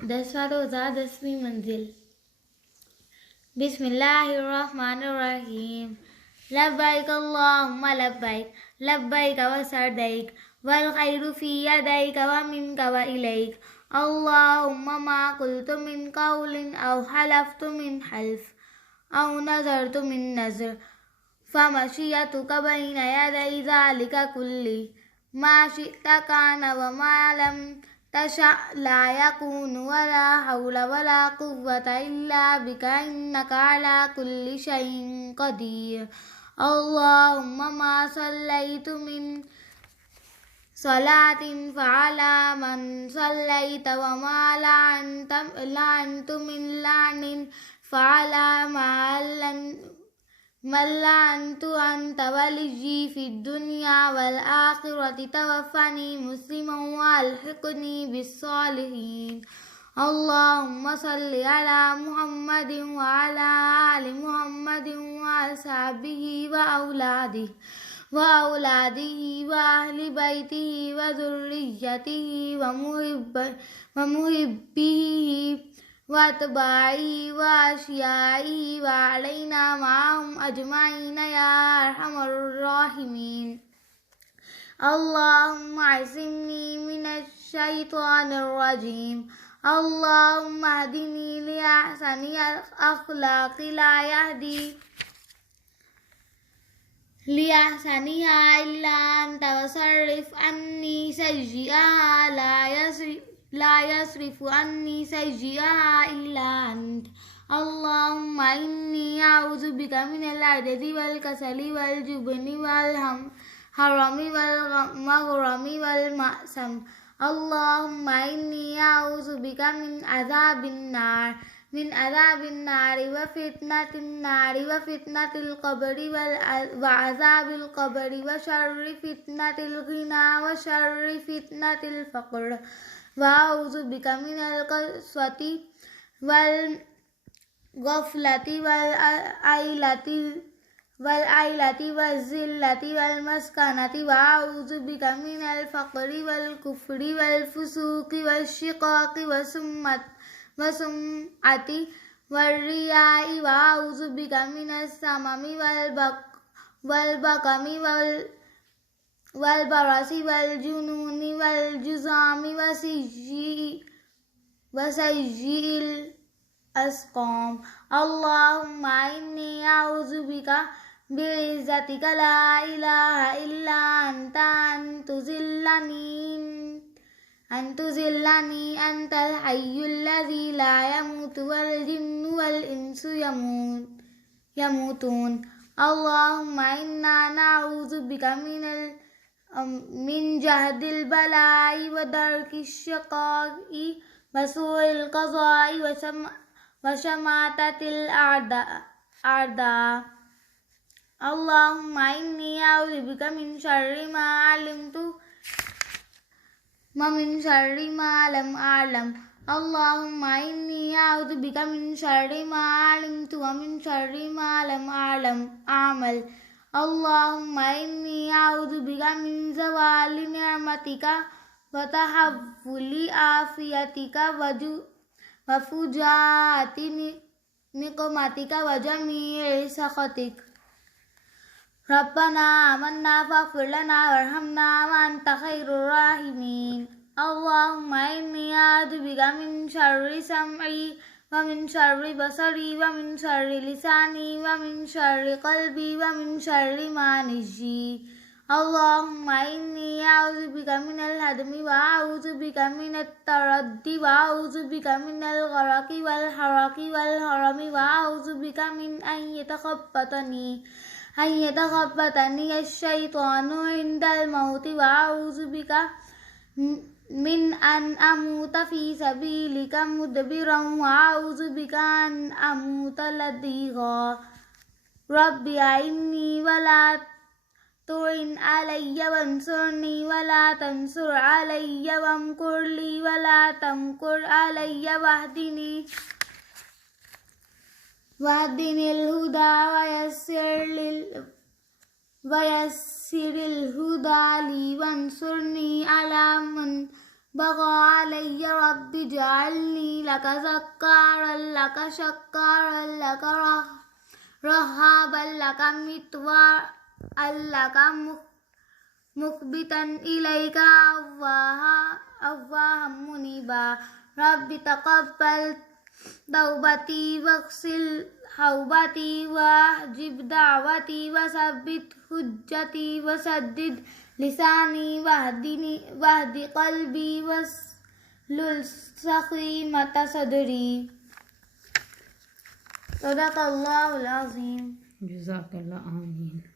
Daswa Roza Daswi Manzil. Bismillahirrahmanirrahim. Labbaik Allahumma labbaik, labbaik wa sa'daik, wal khairu fi yadayka wa minka wa ilayk. Allahumma ma qultu min qawlin aw halaftu min half aw nazartu min nazr famashiyatuka bayna yaday dhalika kulli ma shi'ta kana wa ma lam تشاء لا يكون ولا حول ولا قوة إلا بك إنك على كل شيء قدير. اللهم ما صليت من صلاة فعلى من صليت وما لعنت من لعن فعلى من لعنت أنت وليي في الدنيا والآخرة توفني مسلما والحقني بالصالحين. اللهم صل على محمد وعلى آل محمد وأصحابه وأولاده وأهل بيته وذريته ومحبيه واتباعه وأشيائه وعلينا معهم أجمعين يا أرحم الراحمين. اللهم اعصمني من الشيطان الرجيم. اللهم اهدني لأحسن الأخلاق لا يهدي لأحسنها إلا أنت وصرف عني سيئها لا يصرف عني سيئها إلا أنت. اللهم إني أعوذ بك من العجز والكسل والجبن والهرم والمغرم والمأسم. اللهم إني أعوذ بك من عذاب النار وفتنة النار وفتنة القبر وعذاب القبر وشر فتنة الغنى وشر فتنة الفقر. وأعوذ بك من القسوة والغفلة والعيلة والذلة والمسكنة. وأعوذ بك من الفقر والكفر والفسوق والشقاق والسمعة والرياء. وأعوذ بك من السمم والبكم والبرص والجنون والجذام وسيء الأسقام. اللهم إني أعوذ بك بعزتك لا إله إلا أنت أن تذلني أنت الحي الذي لا يموت والجن والإنس يموتون. اللهم إنا نعوذ بك من جهد البلاء ودرك الشقاء وسوء القضاء وشماتة الأعداء. اللهم إني أعوذ بك من شر ما علمت ومن شر ما لم أعلم. اللهم إني أعوذ بك من شر ما علمت ومن شر ما لم أعمل. اللهم إني أعوذ بك من زوال نعمتك وتحول عافيتك وفجاءة نقمتك وجميع سخطك. ربنا آمنا فاغفر لنا وارحمنا وأنت خير الراحمين. اللهم إني أعوذ بك من شر سمعي ومن شر بصري ومن شر لساني ومن شر قلبي ومن شر ما نجي. اللهم إني أعوذ بك من الهدم وأعوذ بك من التردي وأعوذ بك من الغرق والحرق والهرم وأعوذ بك من أن يتخبطني الشيطان عند الموت وأعوذ بك من أن أموت في سبيلك مدبرا وأعوذ بك أن أموت لديغا. رب أعني ولا تعن علي وانصرني ولا تنصر علي وامكر لي ولا تمكر علي واهدني الهدى ويسر الهدى لي وانصرني على من بغى علي رب اجعلني لك ذكارا لك شكارا لك رهابا لك مطوعا لك مخبتا إليك أواها منيبا رب تقبل توبتي واغسل حوبتي واجب دعوتي وثبت حجتي وسدد لساني واهد قلبي واسلل سخيمة صدري. صدق الله العظيم. JazakAllah. Ameen.